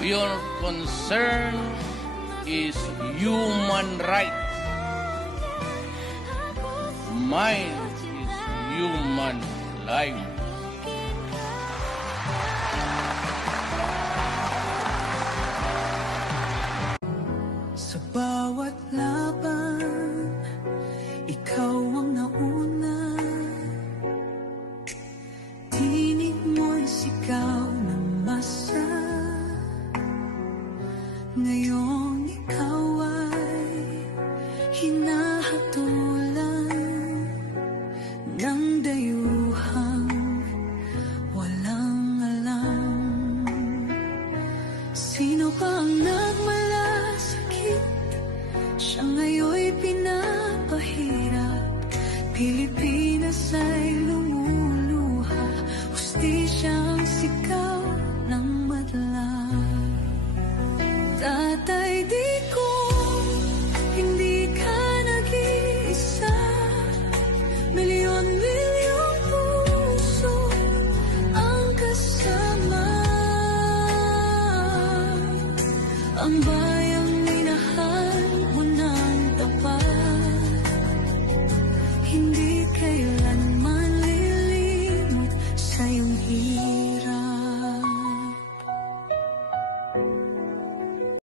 Your concern is human right. Mine is human life. Sa bawat laban, ikaw ang nauna. Tinig mo'y sigaw ng masa. Ngayon ikaw ay hinahatulan ng dayuhang walang alam. Sino ba ang nagmalasakit? Siya ngayon'y pinapahirap. Pilipinas ay lumuluha. Hustisyang sigaw ng madla. Tatay, di ko hindi ka nag-iisa. Milyon-milyong puso ang kasama. Ang bayang minahal mo ng tapat, hindi kailangan